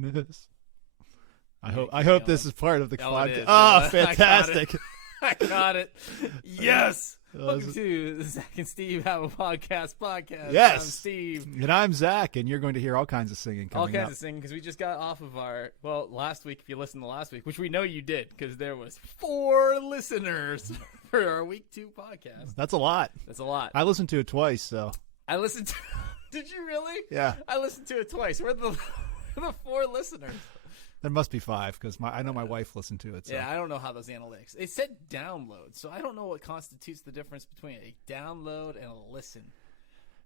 darkness. I hope this is part of the podcast. Oh, fantastic. I got it. Yes. Welcome to the Zach and Steve Have a Podcast. Yes. I'm Steve. And I'm Zach, and you're going to hear all kinds of singing coming All up. kinds of singing because we just got off of our, last week, if you listened to last week, which we know you did because there was 4 listeners for our week 2 podcast. That's a lot. That's a lot. I listened to it twice, so. I listened to Did you really? Yeah. I listened to it twice. We're the 4 listeners. There must be 5 because I know my wife listened to it. So. Yeah, I don't know how those analytics. It said download, so I don't know what constitutes the difference between a download and a listen.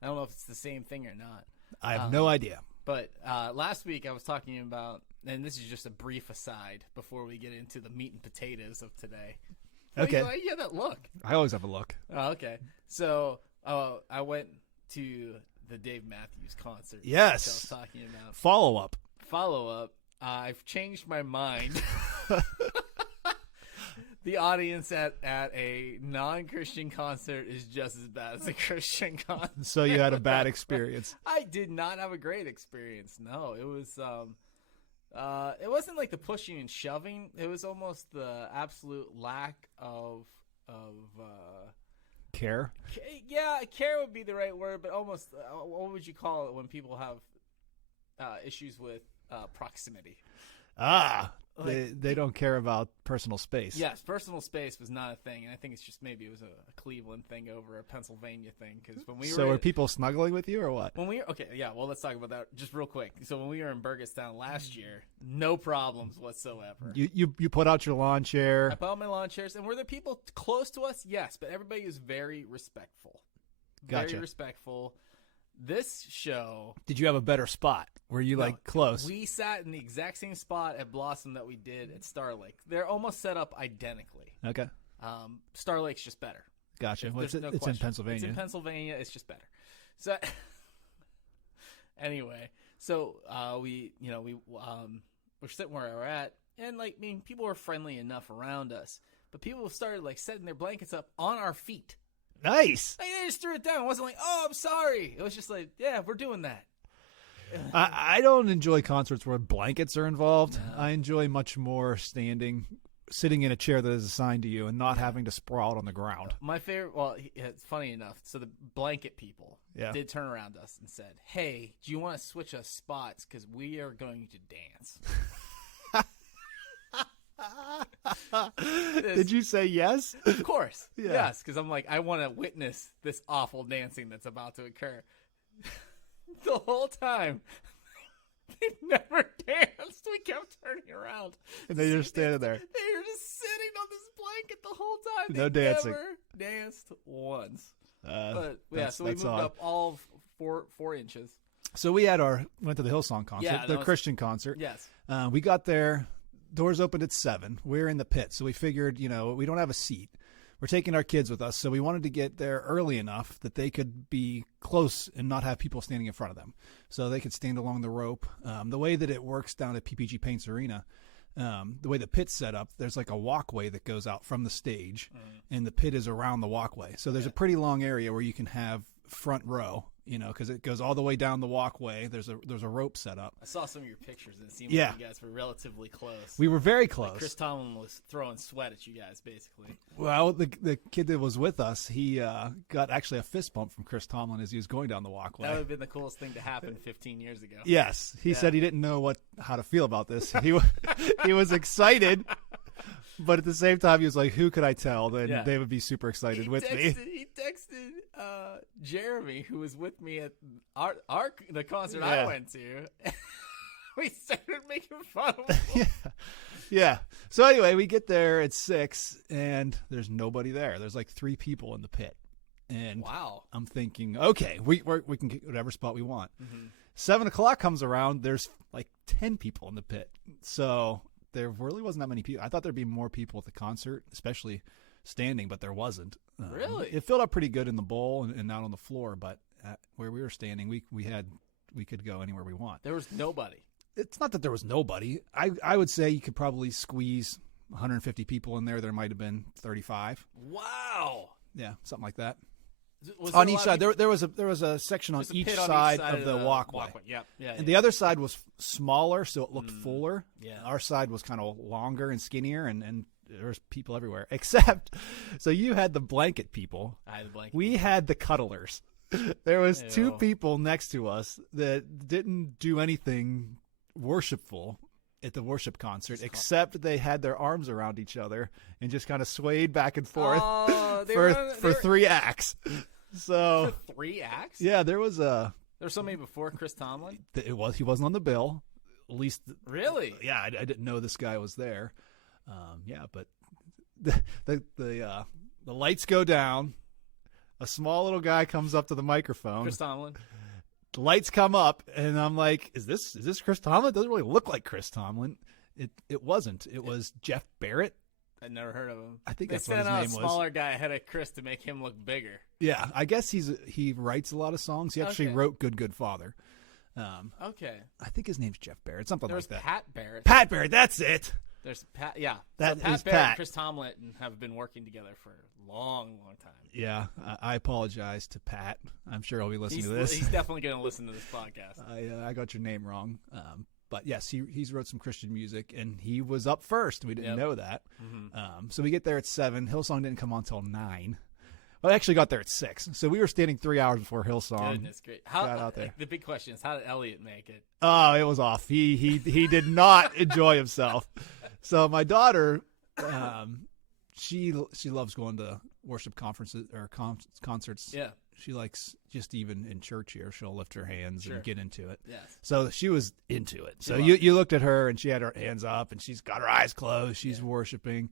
I don't know if it's the same thing or not. I have no idea. But last week I was talking about, and this is just a brief aside before we get into the meat and potatoes of today. Okay. Why you have that look? I always have a look. Oh, okay. So I went to the Dave Matthews concert. Yes. Which I was talking about. Follow-up. Follow-up. I've changed my mind. The audience at a non-Christian concert is just as bad as a Christian concert. So you had a bad experience. I did not have a great experience. No, it was it wasn't like the pushing and shoving. It was almost the absolute lack of Care? Yeah, care would be the right word, but almost what would you call it when people have issues with proximity? They don't care about personal space. Yes, personal space was not a thing, and I think it's just maybe it was a Cleveland thing over a Pennsylvania thing. Because when we So are people snuggling with you or what? When we okay, yeah. Well, let's talk about that just real quick. So when we were in Burgettstown last year, no problems whatsoever. You put out your lawn chair. I put out my lawn chairs, and were there people close to us? Yes, but everybody was very respectful. Gotcha. Very respectful. This show. Did you have a better spot? Were you close? We sat in the exact same spot at Blossom that we did at Star Lake. They're almost set up identically. Okay. Star Lake's just better. Gotcha. There's no it's in question. Pennsylvania. It's in Pennsylvania. It's just better. So anyway, so we're sitting where we're at, and people were friendly enough around us, but people started setting their blankets up on our feet. Nice. They just threw it down. It wasn't like, oh, I'm sorry. It was just like, yeah, we're doing that. I don't enjoy concerts where blankets are involved. No. I enjoy much more sitting in a chair that is assigned to you and not having to sprawl out on the ground. My favorite, it's funny enough. So the blanket people did turn around us and said, hey, do you want to switch us spots? Because we are going to dance. Did you say yes? Of course. Yeah. Yes, because I'm like, I want to witness this awful dancing that's about to occur. The whole time, they never danced. We kept turning around. And they just standing there. They were just sitting on this blanket the whole time. No dancing. Never danced once. But so we moved up all 4 inches. So we went to the Hillsong concert, the Christian concert. Yes. We got there. Doors opened at 7. We're in the pit, so we figured, we don't have a seat. We're taking our kids with us, so we wanted to get there early enough that they could be close and not have people standing in front of them, so they could stand along the rope. The way that it works down at PPG Paints Arena, the way the pit's set up, there's a walkway that goes out from the stage, and the pit is around the walkway. So there's a pretty long area where you can have front row. Because it goes all the way down the walkway. There's a rope set up. I saw some of your pictures, and it seemed like you guys were relatively close. We were very close. Chris Tomlin was throwing sweat at you guys, basically. Well, the kid that was with us, he got actually a fist bump from Chris Tomlin as he was going down the walkway. That would have been the coolest thing to happen 15 years ago. Yes. He said he didn't know how to feel about this. He was excited. But at the same time, he was like, who could I tell? Then they would be super excited with me. He texted Jeremy, who was with me at the concert I went to. We started making fun of him. Yeah. So anyway, we get there at 6, and there's nobody there. There's 3 people in the pit. And wow. I'm thinking, okay, we can get whatever spot we want. Mm-hmm. 7 o'clock comes around. There's 10 people in the pit. So there really wasn't that many people. I thought there'd be more people at the concert, especially standing, but there wasn't. Really? It filled up pretty good in the bowl and out on the floor, but where we were standing, we could go anywhere we want. There was nobody. It's not that there was nobody. I would say you could probably squeeze 150 people in there. There might have been 35. Wow. Yeah, something like that. Was On there a each lot side, of there was a section on just a each pit on side of the walkway. Yep. Yeah. And the other side was smaller, so it looked fuller. Yeah. Our side was kind of longer and skinnier, and there was people everywhere. Except, so you had the blanket people. I had the blanket. We had the cuddlers. There was Ew. two people next to us that didn't do anything worshipful at the worship concert, except they had their arms around each other and just kind of swayed back and forth Oh, for 3 acts. So for 3 acts. yeah, there was There was somebody before Chris Tomlin. he wasn't on the bill. At least Really? yeah, I didn't know this guy was there. Yeah, but the lights go down. A small little guy comes up to the microphone. Chris Tomlin. The lights come up, and I'm like, "Is this Chris Tomlin?" It doesn't really look like Chris Tomlin. It wasn't. It was Jeff Barrett. I'd never heard of him. I think They that's what sent his out name a was. smaller guy ahead of Chris to make him look bigger. Yeah, I guess he writes a lot of songs. He actually Okay. wrote "Good Father." Okay. I think his name's Jeff Barrett, something There like was that. Pat Barrett. Pat Barrett, that's it. There's Pat. Yeah. That so Pat is Barrett Pat. and Chris Tomlin have been working together for a long, long time. Yeah, I apologize to Pat. I'm sure he'll be listening He's, to this. he's definitely going to listen to this podcast. I got your name wrong. But yes, he's wrote some Christian music, and he was up first. We didn't Yep. know that. Mm-hmm. So we get there at 7. Hillsong didn't come on until 9. Well, I actually got there at 6. So we were standing 3 hours before Hillsong. Goodness great. How, got out there. The big question is, how did Elliot make it? Oh, it was off. He did not enjoy himself. So my daughter, she loves going to worship conferences or concerts. Yeah. She likes just even in church here, she'll lift her hands Sure. and get into it. Yes. So she was into it. So loved you looked at her and she had her hands up and she's got her eyes closed. She's worshiping.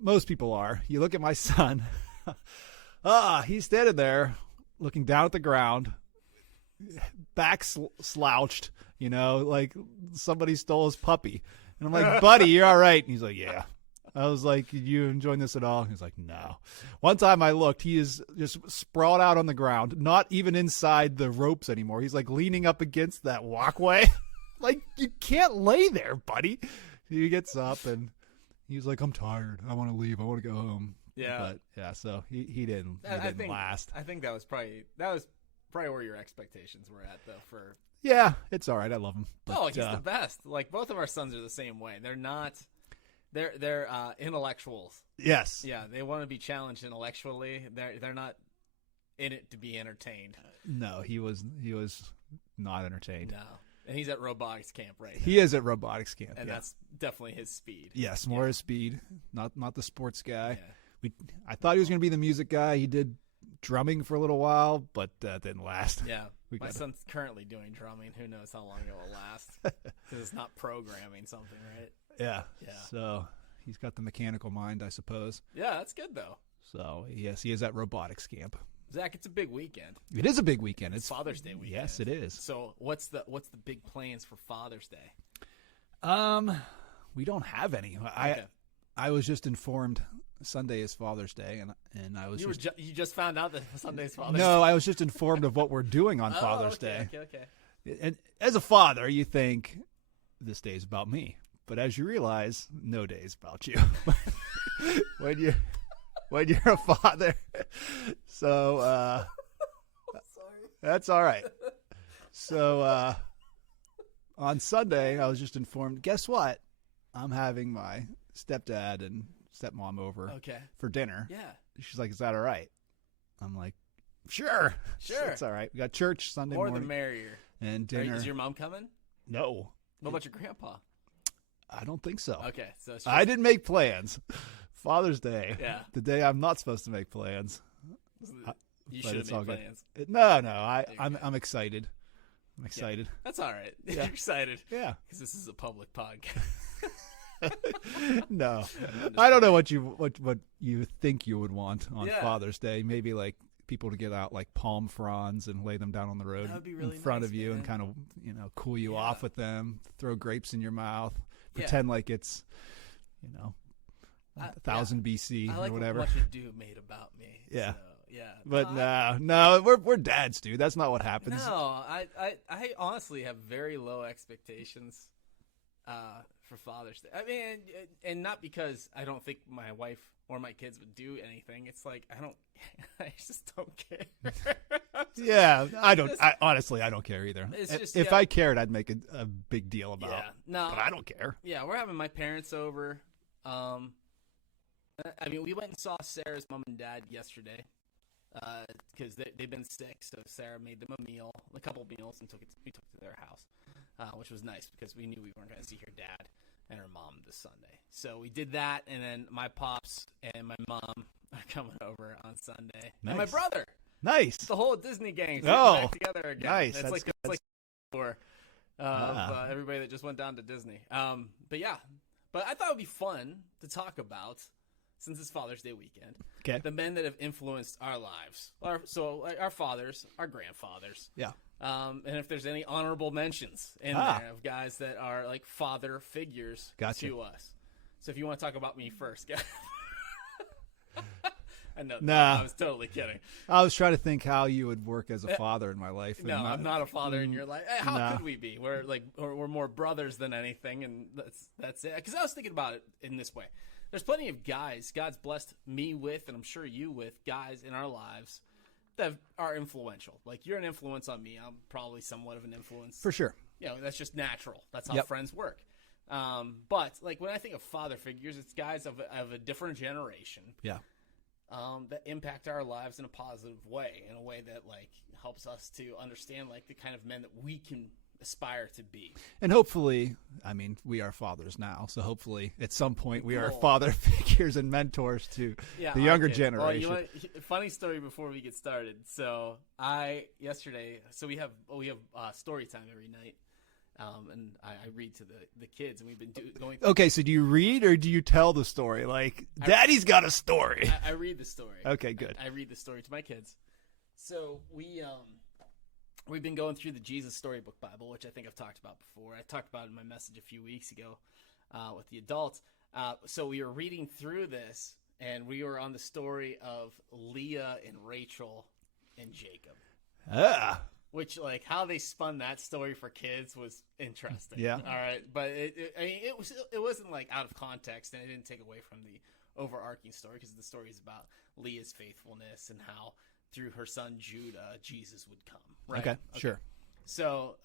Most people are. You look at my son. He's standing there looking down at the ground, back slouched, like somebody stole his puppy. And I'm like, buddy, you're all right. And he's like, yeah. I was like, you enjoying this at all? He's like, no. One time I looked, he is just sprawled out on the ground, not even inside the ropes anymore. He's like leaning up against that walkway. Like, you can't lay there, buddy. He gets up and he's like, I'm tired. I want to leave. I want to go home. Yeah. But yeah, so he didn't last. I think that was probably where your expectations were at, though. For Yeah, it's all right. I love him. But, he's the best. Like, both of our sons are the same way. They're not. They're intellectuals. Yes. Yeah, they want to be challenged intellectually. They're not in it to be entertained. No, he was not entertained. No, and he's at robotics camp right now. He is at robotics camp, and yeah. that's definitely his speed. Yes, more his speed, not the sports guy. Yeah. I thought he was going to be the music guy. He did drumming for a little while, but that didn't last. Yeah. We My gotta- son's currently doing drumming. Who knows how long it will last? Because it's not programming something, right? Yeah. Yeah. So he's got the mechanical mind, I suppose. Yeah, that's good, though. So, yes, he is at robotics camp. Zach, it's a big weekend. It is a big weekend. It's Father's Day weekend. Yes, it is. So what's the big plans for Father's Day? We don't have any. Okay. I was just informed Sunday is Father's Day, and I was You just found out that Sunday's Father's Day? No, I was just informed of what we're doing on Oh, Father's okay, Day. Okay. And as a father, you think this day is about me, but as you realize, no day is about you. when you're a father, so that's all right. So on Sunday, I was just informed. Guess what? I'm having my stepdad and stepmom over Okay. for dinner. Yeah. She's like, "Is that all right?" I'm like, "Sure, Sure. it's all right." We got church Sunday More morning the merrier. and dinner. Is your mom coming? No, What about your grandpa? I don't think so. Okay, so it's I didn't make plans. Father's Day, Yeah. the day I'm not supposed to make plans. you but should it's have all made good. plans. No, There you go. I'm excited. I'm excited. That's all right. Yeah. You're excited Yeah. because this is a public podcast. No, I don't know what you think you would want on Yeah. Father's Day. Maybe like people to get out like palm fronds and lay them down on the road That would be really in front nice, of you and man. kind of cool you Yeah. off with them. Throw grapes in your mouth. Yeah. Pretend like it's 1000 BC I like or whatever. what you do made about me. Yeah. So, yeah. But I- no, we're dads, dude. That's not what happens. No, I honestly have very low expectations. for Father's Day. I mean, and not because I don't think my wife or my kids would do anything. It's like I just don't care. Yeah, I don't. Honestly, I don't care either. It's just, if yeah. I cared, I'd make a big deal about. Yeah, no, but I don't care. Yeah, we're having my parents over. I mean, we went and saw Sarah's mom and dad yesterday because they've been sick. So Sarah made them a couple meals, and we took it to their house, which was nice because we knew we weren't going to see her dad and her mom this Sunday. So we did that, and then my pops and my mom are coming over on Sunday, Nice. and my brother. Nice. The whole Disney gang's Oh, back together again. nice. It's That's like good. it's like for everybody that just went down to Disney. But yeah, but I thought it would be fun to talk about, since it's Father's Day weekend, Okay. the men that have influenced our lives. Our fathers, our grandfathers. Yeah. And if there's any honorable mentions in there of guys that are like father figures Gotcha. to us. So if you want to talk about me first, guys. I know. Nah. I was totally kidding. I was trying to think how you would work as a father in my life. No, I'm not a father in your life. How Nah. could we be? We're more brothers than anything, and that's it. Because I was thinking about it in this way. There's plenty of guys God's blessed me with, and I'm sure you with, guys in our lives that are influential. Like, you're an influence on me. I'm probably somewhat of an influence. For sure. You know, that's just natural. That's how Yep. friends work. But like when I think of father figures, it's guys of a different generation. Yeah. That impact our lives in a positive way, in a way that like helps us to understand like the kind of men that we can aspire to be. And hopefully, I mean, we are fathers now, so hopefully at some point we are Cool. father figures and mentors to the younger okay. generation. Well, funny story before we get started. So we have story time every night, and I read to the kids, and we've been going. Okay, so do you read or do you tell the story? Like, Daddy's got a story. I read the story. Okay, good. I read the story to my kids. So we've been going through the Jesus Storybook Bible, which I think I've talked about before. I talked about it in my message a few weeks ago with the adults. So we were reading through this, and we were on the story of Leah and Rachel and Jacob. Which, like, how they spun that story for kids was interesting. Yeah. All right, but it wasn't like out of context, and it didn't take away from the overarching story, because the story is about Leah's faithfulness and how through her son Judah Jesus would come. Right? Okay, sure. So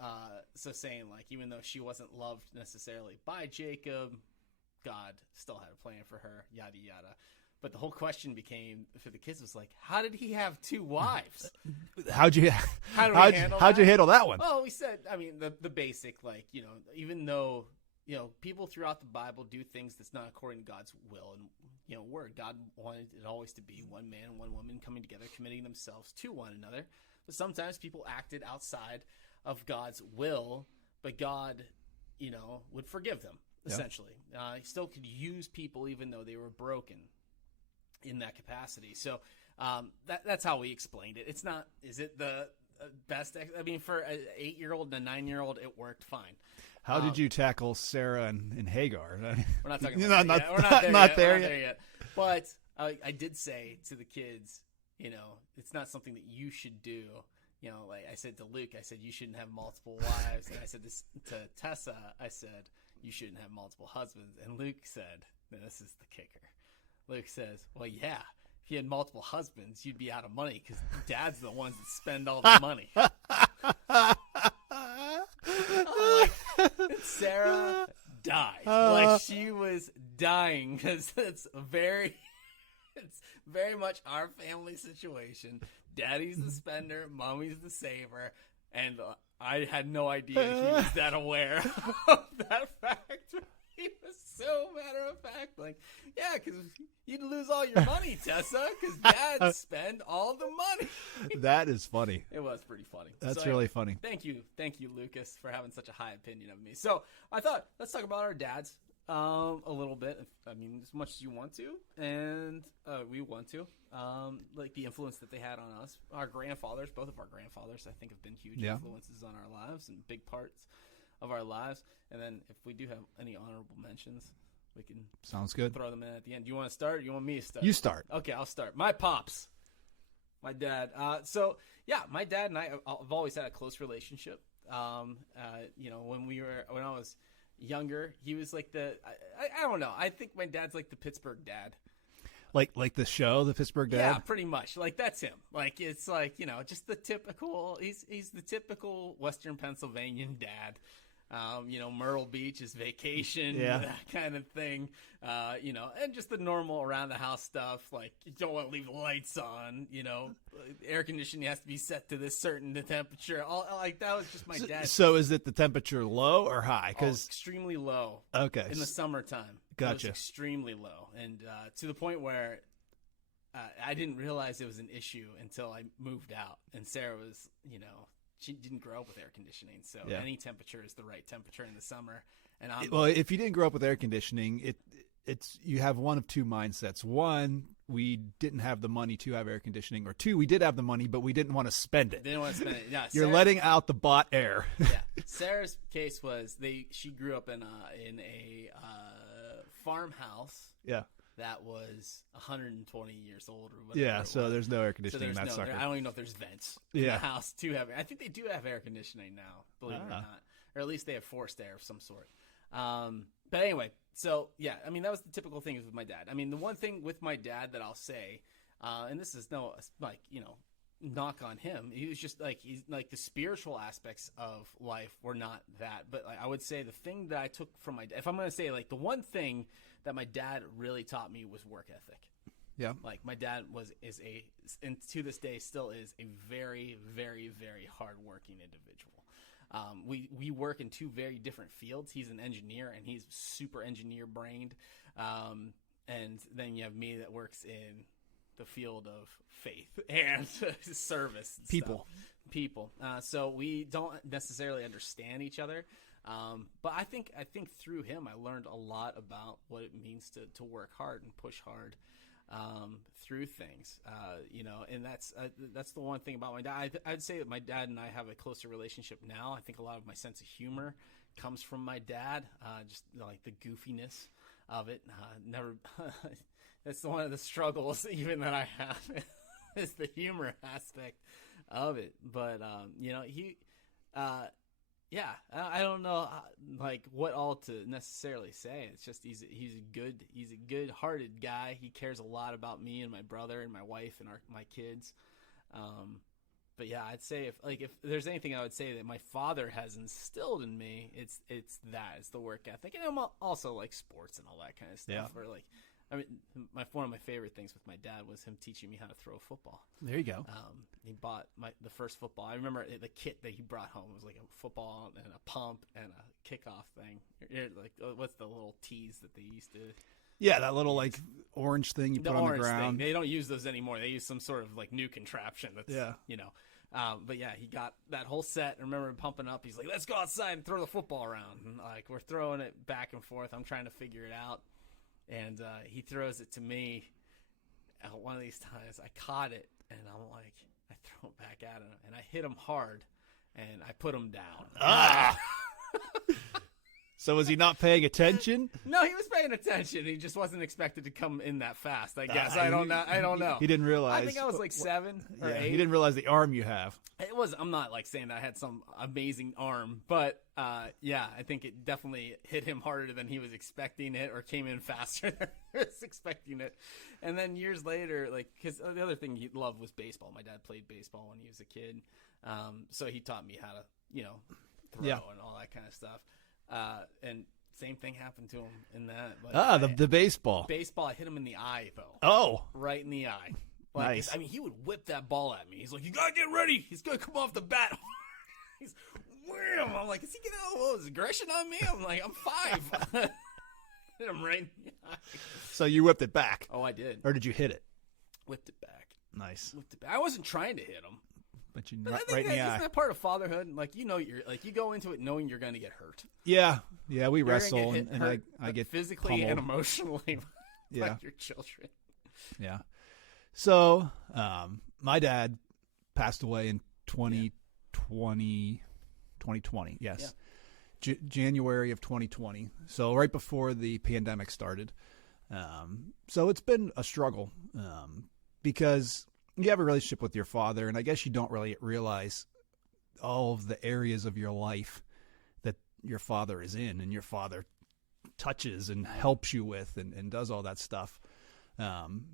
saying like, even though she wasn't loved necessarily by Jacob, God still had a plan for her. Yada yada. But the whole question became for the kids was like, how did he have two wives? How'd you handle that one? Well, we said, I mean, the basic, like, you know, even though, you know, people throughout the Bible do things that's not according to God's will and, you know, word. God wanted it always to be one man and one woman coming together, committing themselves to one another. But sometimes people acted outside of God's will, but God, you know, would forgive them, essentially. He still could use people even though they were broken in that capacity. So that's how we explained it. It's not, is it the best? I mean, for an 8-year-old and a 9-year-old, it worked fine. How did you tackle Sarah and Hagar? We're not talking about that yet. We're not there yet. But I did say to the kids, you know, it's not something that you should do. You know, like I said to Luke, I said, you shouldn't have multiple wives. And I said this to Tessa, I said, you shouldn't have multiple husbands. And Luke said, and this is the kicker. Luke says, well, yeah, if you had multiple husbands, you'd be out of money because dad's the ones that spend all the money. And Sarah died. Like, she was dying because it's very much our family situation. Daddy's the spender, mommy's the saver, and I had no idea he was that aware of that fact. He was so matter of fact, like, yeah, because you'd lose all your money, Tessa, because Dad spend all the money. That is funny. It was pretty funny. That's really funny. Thank you, Lucas, for having such a high opinion of me. So I thought, let's talk about our dads a little bit. I mean, as much as you want to, and we want to, like the influence that they had on us. Our grandfathers, both of our grandfathers, I think, have been huge influences on our lives and big parts of our lives. And then if we do have any honorable mentions, we can sounds good. Throw them in at the end. Do you want to start or you want me to start? You start. Okay, I'll start. My pops. My dad. So, yeah, my dad and I have always had a close relationship. You know, when I was younger, he was like I don't know. I think my dad's like the Pittsburgh dad. Like the show, the Pittsburgh Dad? Yeah, pretty much. Like, that's him. Like, it's like, just the typical, he's the typical Western Pennsylvanian dad. Myrtle Beach is vacation, that kind of thing. And just the normal around the house stuff. Like, you don't want to leave the lights on, air conditioning has to be set to this certain temperature. That was just my dad. So is it the temperature low or high? Extremely low. Okay. In the summertime. Gotcha. It was extremely low. And to the point where I didn't realize it was an issue until I moved out. And Sarah was, she didn't grow up with air conditioning. So any temperature is the right temperature in the summer. And if you didn't grow up with air conditioning, it's you have one of two mindsets. One, we didn't have the money to have air conditioning, or two, we did have the money, but we didn't want to spend it. Didn't want to spend it. Yeah, You're letting out the bought air. Yeah. Sarah's case was she grew up in a farmhouse. Yeah. That was 120 years old or whatever. Yeah, so there's no air conditioning in that sucker. I don't even know if there's vents in the house to have. I think they do have air conditioning now, believe it or not, or at least they have forced air of some sort. But anyway, so yeah, I mean that was the typical thing with my dad. I mean the one thing with my dad that I'll say, and this is no knock on him. He was just he's like the spiritual aspects of life were not that, but I would say the thing that I took from my dad, if I'm going to say the one thing that my dad really taught me was work ethic. Yeah. Like my dad and to this day still is a very, very, very hardworking individual. We work in two very different fields. He's an engineer and he's super engineer brained. And then you have me that works in the field of faith and service. And people. So we don't necessarily understand each other. But I think through him, I learned a lot about what it means to work hard and push hard, through things, and that's the one thing about my dad. I'd say that my dad and I have a closer relationship now. I think a lot of my sense of humor comes from my dad, just like the goofiness of it. That's one of the struggles even that I have is the humor aspect of it. But, I don't know what all to necessarily say. It's just he's a good-hearted guy. He cares a lot about me and my brother and my wife and my kids. But yeah, I'd say if there's anything I would say that my father has instilled in me, it's the work ethic, and I'm also like sports and all that kind of stuff. Yeah. Where one of my favorite things with my dad was him teaching me how to throw a football. There you go. He bought the first football. I remember the kit that he brought home was like a football and a pump and a kickoff thing. What's the little tees that they used to? Yeah, that little orange thing you put on the ground. Thing. They don't use those anymore. They use some sort of new contraption. That's but yeah, he got that whole set. I remember him pumping up. He's like, "Let's go outside and throw the football around." And we're throwing it back and forth. I'm trying to figure it out. And he throws it to me. One of these times, I caught it, and I'm like, I throw it back at him, and I hit him hard, and I put him down. So was he not paying attention? No, he was paying attention. He just wasn't expected to come in that fast, I guess. I don't know. He didn't realize. I think I was 7 or 8. He didn't realize the arm you have. I'm not saying that I had some amazing arm, but I think it definitely hit him harder than he was expecting it, or came in faster than he was expecting it. And then years later, because the other thing he loved was baseball. My dad played baseball when he was a kid. So he taught me how to, throw and all that kind of stuff. And same thing happened to him in that. The baseball. Baseball, I hit him in the eye, though. Oh. Right in the eye. Nice. I mean, he would whip that ball at me. He's like, "You gotta get ready. He's gonna come off the bat." He's wham. I'm like, "Is he getting his aggression on me?" I'm like, "I'm 5." Hit him right in the eye. So you whipped it back. Oh, I did. Or did you hit it? Whipped it back. Nice. Whipped it back. I wasn't trying to hit him. But you I think right in the eye. Isn't that part of fatherhood? You go into it knowing you're going to get hurt. Yeah, we You're wrestle, get and I get physically pummeled. and emotionally Yeah. like your children. Yeah. So, my dad passed away in 2020. Yes. Yeah. January of 2020. So right before the pandemic started. So it's been a struggle, because you have a relationship with your father, and I guess you don't really realize all of the areas of your life that your father is in and your father touches and helps you with and does all that stuff.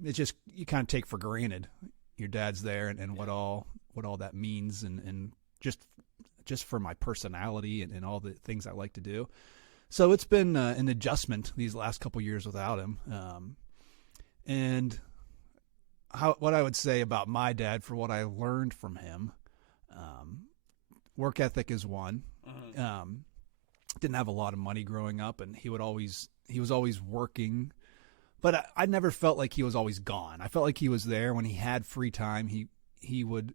It's just, you kind of take for granted your dad's there and what all that means and just for my personality and all the things I like to do. So it's been an adjustment these last couple years without him. And what I would say about my dad, for what I learned from him, work ethic is one. Didn't have a lot of money growing up, and he was always working, but I never felt like he was always gone. I felt like he was there when he had free time. He would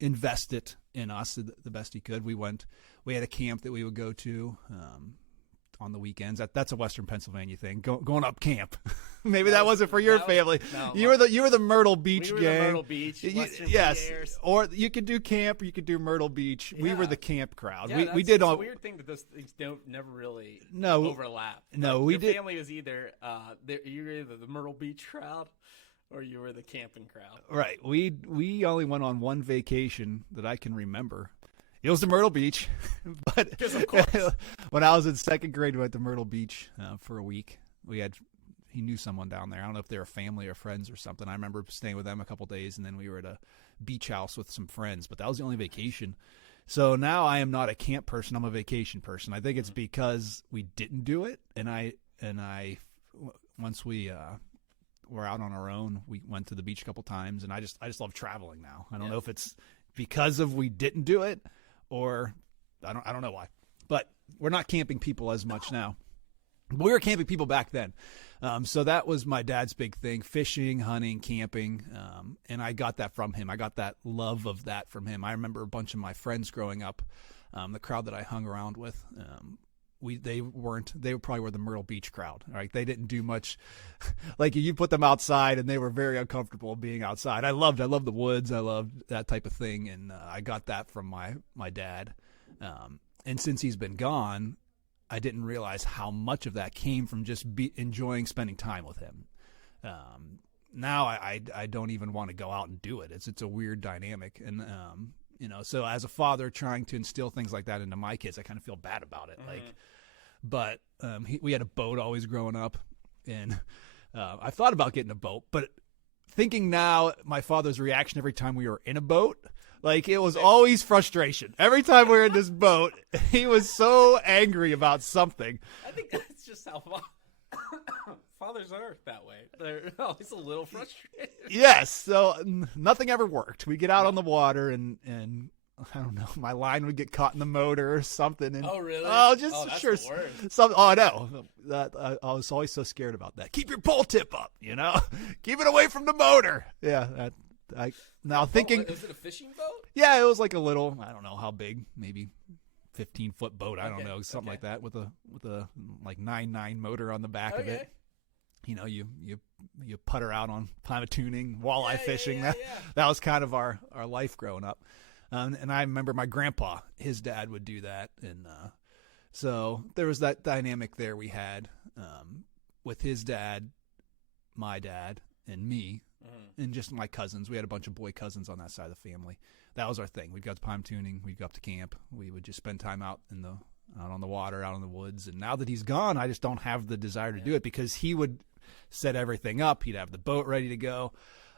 invest it in us the best he could. We had a camp that we would go to on the weekends. That's a Western Pennsylvania thing. Going up camp. Maybe that wasn't for your family. No, you were the Myrtle Beach we were gang. The Myrtle Beach. Western yes, PAers. or you could do camp, or you could do Myrtle Beach. We Yeah. were the camp crowd. Yeah, we did all. It's a weird thing that those things never really No. overlap. No, Like, we your did. family was either you were either the Myrtle Beach crowd or you were the camping crowd. Right. We only went on one vacation that I can remember. It was to Myrtle Beach, but Because of course. when I was in second grade, we went to Myrtle Beach for a week. He knew someone down there. I don't know if they were family or friends or something. I remember staying with them a couple days, and then we were at a beach house with some friends. But that was the only vacation. So now I am not a camp person. I'm a vacation person. I think it's because we didn't do it, and I once we were out on our own, we went to the beach a couple times, and I just love traveling now. I don't know if it's because of we didn't do it, or I don't know why. But we're not camping people as much now. We were camping people back then. So that was my dad's big thing: fishing, hunting, camping. And I got that from him. I got that love of that from him. I remember a bunch of my friends growing up, the crowd that I hung around with. They probably were the Myrtle Beach crowd. Right? They didn't do much. Like, you put them outside, and they were very uncomfortable being outside. I loved the woods. I loved that type of thing, and I got that from my dad. And since he's been gone, I didn't realize how much of that came from just enjoying spending time with him. Now I don't even want to go out and do it. It's a weird dynamic, and so as a father trying to instill things like that into my kids, I kind of feel bad about it. But we had a boat always growing up, and I thought about getting a boat, but thinking now, my father's reaction every time we were in a boat. Like, it was always frustration. Every time we were in this boat, he was so angry about something. I think that's just how fathers are that way. They're always a little frustrated. Yes, so nothing ever worked. We get out on the water, and I don't know, my line would get caught in the motor or something. And, Oh, really? Oh, that's sure. the worst. I know. I was always so scared about that. Keep your pole tip up, Keep it away from the motor. Yeah, now thinking, Was it a fishing boat? yeah, it was like a little, I don't know how big, maybe 15-foot boat. I don't know, something like that with a like 9.9 motor on the back of it. You putter out on Pontuning, walleye fishing. Yeah. That was kind of our life growing up. And I remember my grandpa, his dad would do that, and so there was that dynamic there we had with his dad, my dad, and me. And just my cousins. We had a bunch of boy cousins on that side of the family. That was our thing. We'd go to pontuning. We'd go up to camp. We would just spend time out on the water, out in the woods. And now that he's gone, I just don't have the desire to do it, because he would set everything up. He'd have the boat ready to go.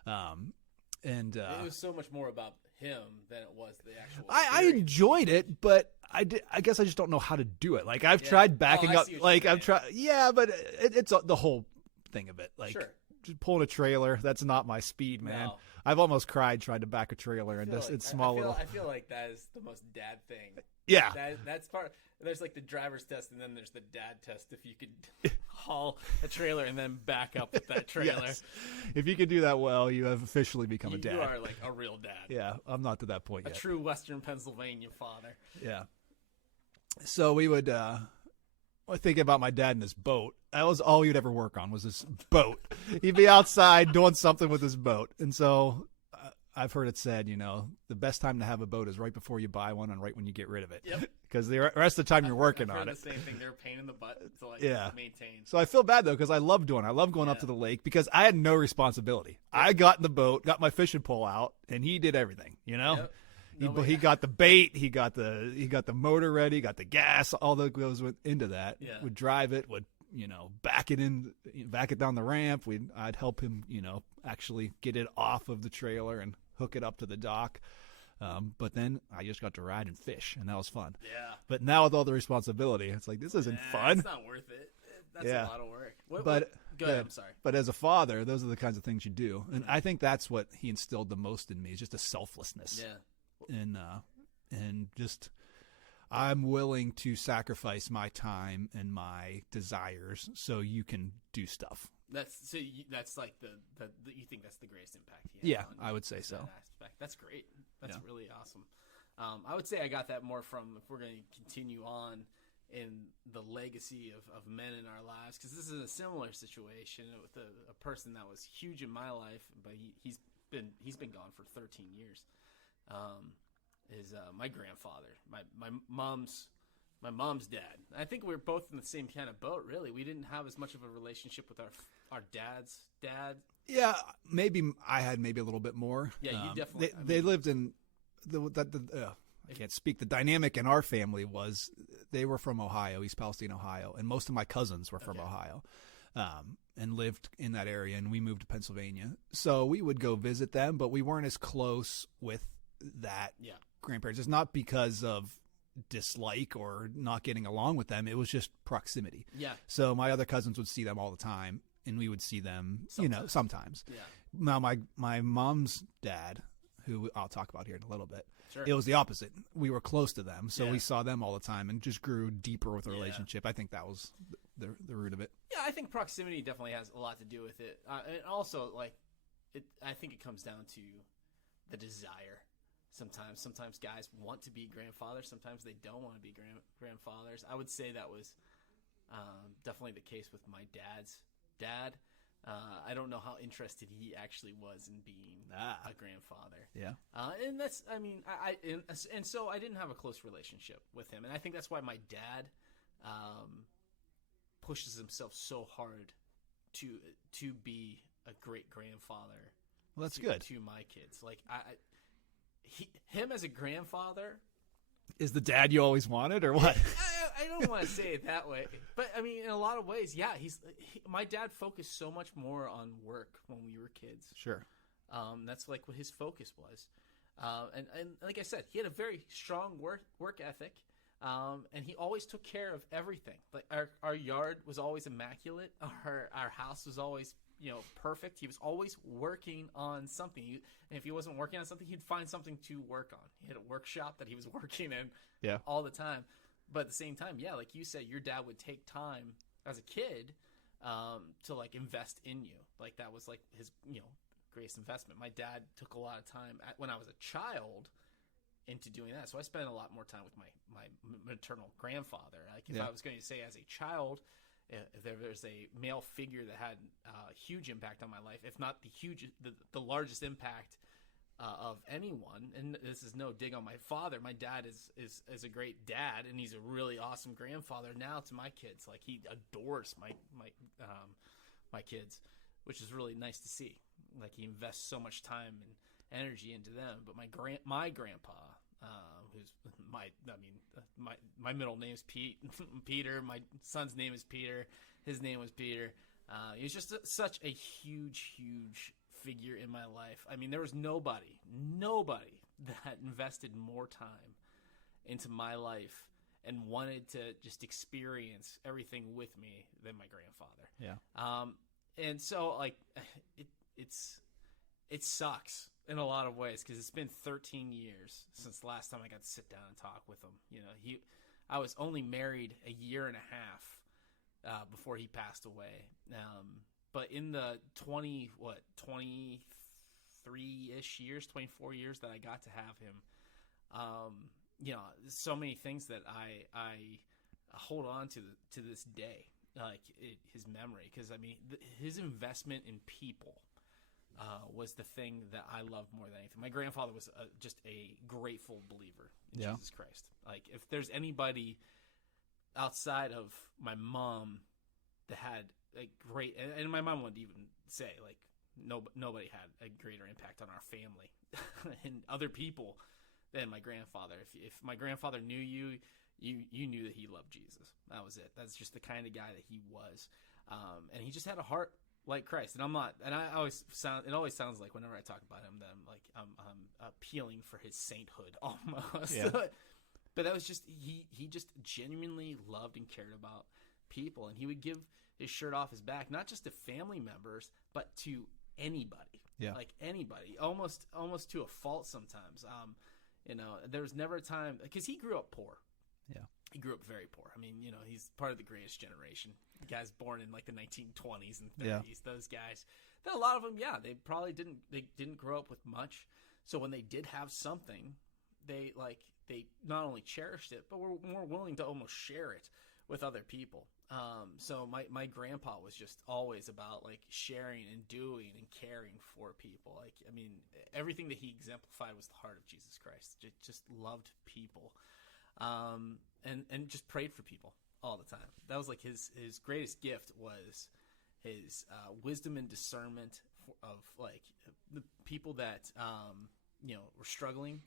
It was so much more about him than it was the actual I experience. enjoyed it, but I guess I just don't know how to do it. Like, I've tried backing I up. see what Like, you're I've tried. Yeah, but it's the whole thing of it. Like, Sure. just pulling a trailer, that's not my speed, man. No. I've almost cried trying to back a trailer, and it's small little. I feel like that is the most dad thing. Yeah. That's part. There's like the driver's test, and then there's the dad test. If you could haul a trailer and then back up with that trailer, Yes. If you can do that well, you have officially become a dad. you are like a real dad. Yeah, I'm not to that point A yet. true Western Pennsylvania father. Yeah. So we would thinking about my dad in his boat. That was all he'd ever work on, was this boat. He'd be outside doing something with his boat. And so I've heard it said, the best time to have a boat is right before you buy one and right when you get rid of it. Yep. Because the rest of the time you're working I've on heard it. the same thing. They're a pain in the butt to maintain. So I feel bad, though, because I love doing it. I love going up to the lake because I had no responsibility. I got in the boat, got my fishing pole out, and he did everything, Yep. He got the bait, he got the motor ready, got the gas, all that goes into that. Yeah. Would drive it, would back it down the ramp. I'd help him, actually get it off of the trailer and hook it up to the dock. But then I just got to ride and fish, and that was fun. Yeah. But now with all the responsibility, it's like, this isn't fun. It's not worth it. That's a lot of work. Go ahead, I'm sorry. But as a father, those are the kinds of things you do. And I think that's what he instilled the most in me, is just a selflessness. Yeah. And just, I'm willing to sacrifice my time and my desires so you can do stuff. That's like you think that's the greatest impact he had. Yeah, I would say so. Aspect. That's great. That's really awesome. I would say I got that more from, if we're going to continue on in the legacy of men in our lives, because this is a similar situation with a person that was huge in my life, but he's been gone for 13 years. Is my grandfather, my mom's dad. I think we were both in the same kind of boat. Really, we didn't have as much of a relationship with our dad's dad. Yeah, maybe I had a little bit more. Yeah, you definitely. They lived in I can't speak. The dynamic in our family was they were from Ohio, East Palestine, Ohio, and most of my cousins were from Ohio, and lived in that area. And we moved to Pennsylvania, so we would go visit them, but we weren't as close with that grandparents. It's not because of dislike or not getting along with them. It was just proximity. Yeah. So my other cousins would see them all the time, and we would see them, sometimes. Yeah. Now my mom's dad, who I'll talk about here in a little bit, Sure. it was the opposite. We were close to them, so we saw them all the time and just grew deeper with the relationship. I think that was the root of it. Yeah, I think proximity definitely has a lot to do with it. And also, I think it comes down to the desire. Sometimes guys want to be grandfathers. Sometimes they don't want to be grandfathers. I would say that was definitely the case with my dad's dad. I don't know how interested he actually was in being a grandfather. Yeah. And that's, and so I didn't have a close relationship with him. And I think that's why my dad pushes himself so hard to be a great grandfather. Well, that's good. To my kids. Like, him as a grandfather. Is the dad you always wanted, or what? I don't want to say it that way, but I mean, in a lot of ways, yeah. My dad focused so much more on work when we were kids. Sure. That's like what his focus was, and like I said, he had a very strong work ethic, and he always took care of everything. Like our yard was always immaculate. Our house was always perfect. He was always working on something. And if he wasn't working on something, he'd find something to work on. He had a workshop that he was working in all the time. But at the same time, like you said, your dad would take time as a kid to like invest in you. Like that was like his greatest investment. My dad took a lot of time when I was a child into doing that. So I spent a lot more time with my maternal grandfather. Like if I was going to say as a child, if there was a male figure that had a huge impact on my life, if not the largest impact of anyone, and this is no dig on my father. My dad is a great dad, and he's a really awesome grandfather now to my kids. Like he adores my kids, which is really nice to see. Like he invests so much time and energy into them. But my grandpa, who's my middle name is Peter. My son's name is Peter. His name was Peter. He was just such a huge figure in my life. I mean, there was nobody that invested more time into my life and wanted to just experience everything with me than my grandfather. Yeah. And so like it sucks in a lot of ways because it's been 13 years since the last time I got to sit down and talk with him. I was only married a year and a half before he passed away. But in the 23-ish years, 24 years that I got to have him, so many things that I hold on to this day, like his memory, because I mean his investment in people was the thing that I loved more than anything. My grandfather was just a grateful believer in Jesus Christ. Like if there's anybody outside of my mom that had a great, and my mom would even say like nobody had a greater impact on our family and other people than my grandfather. If my grandfather knew you, you knew that he loved Jesus. That was it. That's just the kind of guy that he was. And he just had a heart like Christ. And I'm not, and it always sounds like whenever I talk about him, that I'm appealing for his sainthood almost. Yeah. But that was just, he just genuinely loved and cared about people. And he would give his shirt off his back, not just to family members, but to anybody. Yeah. Like anybody, almost to a fault sometimes. There was never a time, because he grew up poor. Yeah. He grew up very poor. I mean, he's part of the greatest generation. The guys born in like the 1920s and 30s. Yeah. Those guys. Then a lot of them, they probably didn't grow up with much. So when they did have something, they not only cherished it, but were more willing to almost share it with other people. So my grandpa was just always about like sharing and doing and caring for people. Like, I mean, everything that he exemplified was the heart of Jesus Christ. Just loved people. And just prayed for people all the time. That was like his greatest gift was his wisdom and discernment of like the people that were struggling.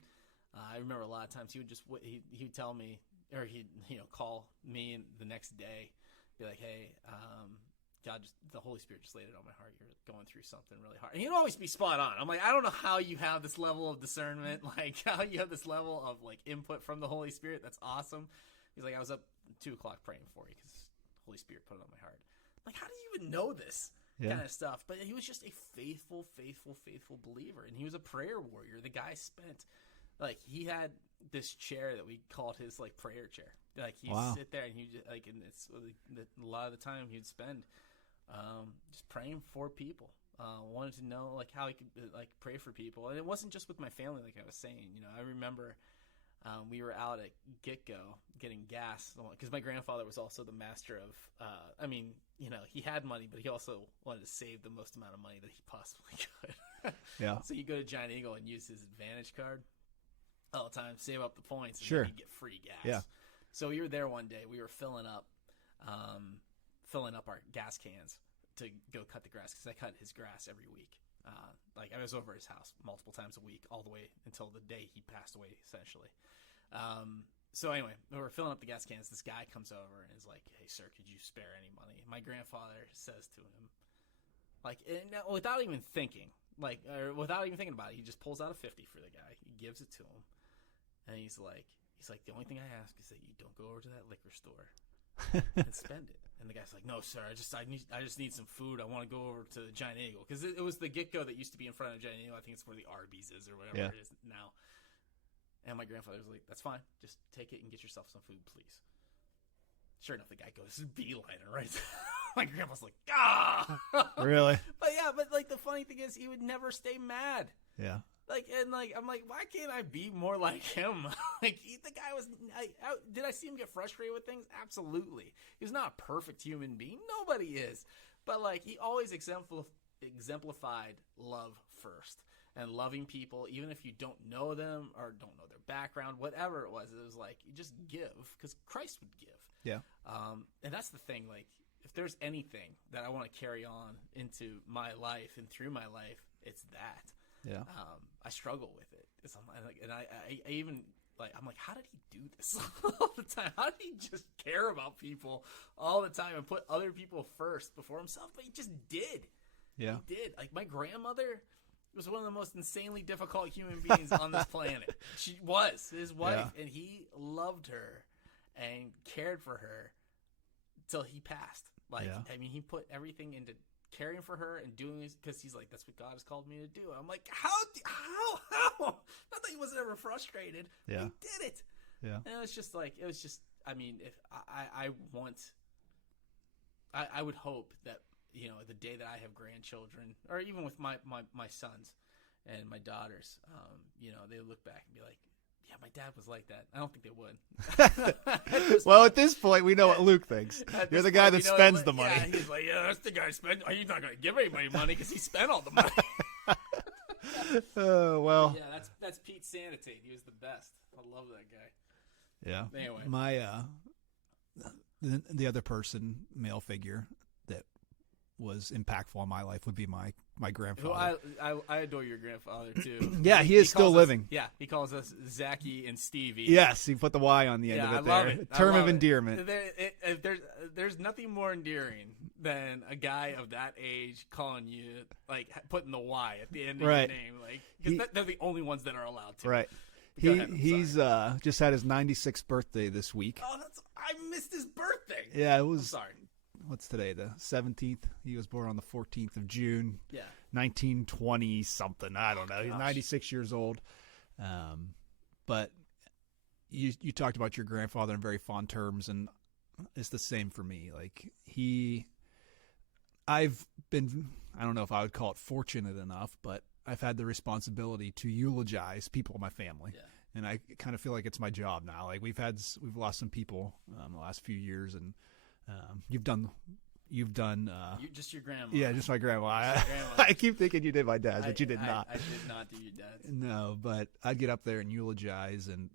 I remember a lot of times he would tell me, or he'd call me the next day, be like, hey, God, the Holy Spirit just laid it on my heart. You're going through something really hard. And he'd always be spot on. I'm like, I don't know how you have this level of discernment, like how you have this level of like input from the Holy Spirit. That's awesome. He's like, I was up 2:00 praying for you because the Holy Spirit put it on my heart. I'm like, how do you even know this kind of stuff? But he was just a faithful believer. And he was a prayer warrior. The guy spent, like, he had this chair that we called his like prayer chair. Like he'd sit there and he just like, and it's a lot of the time he'd spend just praying for people. Wanted to know like how he could like pray for people, and it wasn't just with my family. Like I was saying, I remember we were out at Gitgo getting gas because my grandfather was also the master of. He had money, but he also wanted to save the most amount of money that he possibly could. Yeah. So you go to Giant Eagle and use his Advantage card all the time, save up the points, and sure, then you get free gas. Yeah. So we were there one day. We were filling up our gas cans to go cut the grass because I cut his grass every week. Like I was over his house multiple times a week, all the way until the day he passed away, essentially. So anyway, we were filling up the gas cans. This guy comes over and is like, "Hey, sir, could you spare any money?" My grandfather says to him, like, without even thinking, without even thinking about it, he just pulls out a 50 for the guy. He gives it to him, and he's like, the only thing I ask is that you don't go over to that liquor store and spend it. And the guy's like, no, sir, I just need some food. I want to go over to the Giant Eagle. Because it was the Gitgo that used to be in front of Giant Eagle. I think it's where the Arby's is or whatever it is now. And my grandfather was like, that's fine. Just take it and get yourself some food, please. Sure enough, the guy goes beelining right. My grandpa's like, ah! Really? But like the funny thing is he would never stay mad. Yeah. I'm like, why can't I be more like him? The guy was. Did I see him get frustrated with things? Absolutely. He's not a perfect human being. Nobody is. But like, he always exemplified love first and loving people, even if you don't know them or don't know their background, whatever it was. It was like you just give because Christ would give. Yeah. And that's the thing. Like, if there's anything that I want to carry on into my life and through my life, it's that. Yeah. I struggle with it. I even like, I'm like, how did he do this all the time? How did he just care about people all the time and put other people first before himself? But he just did. Yeah. He did. Like, my grandmother was one of the most insanely difficult human beings on this planet. She was his wife, and he loved her and cared for her till he passed. Like, I mean, he put everything into caring for her and doing this because he's like, that's what God has called me to do. I'm like, how? Not that he wasn't ever frustrated. Yeah. He did it. Yeah. And it was just, I mean, if I would hope that, the day that I have grandchildren, or even with my sons and my daughters, they look back and be like, yeah, my dad was like that. I don't think they would. Well, at this point, we know what Luke thinks. You're the guy that spends the money. Yeah, he's like, yeah, that's the guy spend. He's not going to give anybody money because he spent all the money. Well. Yeah, that's Pete Sanity. He was the best. I love that guy. Yeah. Anyway, my the other person, male figure that was impactful on my life would be my Who grandfather. I adore your grandfather too. Yeah, he is still calls us- living. yeah, he calls us Zachy and Stevie. Yes, he put the Y on the end Yeah, of I it love there. it. I Term love of it. endearment. There's nothing more endearing than a guy of that age calling you, like, putting the Y at the end of Right. your name, like, because they're the only ones that are allowed to. Right. Go ahead, I'm He's just had his 96th birthday this week. Oh, I missed his birthday. Yeah, it I'm was. sorry. What's today? The 17th. He was born on the 14th of June, Yeah. 1920 something. I don't know. He's Gosh. 96 years old. But you talked about your grandfather in very fond terms, and it's the same for me. Like I've been, I don't know if I would call it fortunate enough, but I've had the responsibility to eulogize people in my family. Yeah. And I kind of feel like it's my job now. Like we've lost some people the last few years, and you've done. Just your grandma. Yeah, just my grandma. Just your grandma. I keep thinking you did my dad's, but you did not. I did not do your dad's. No, but I'd get up there and eulogize, and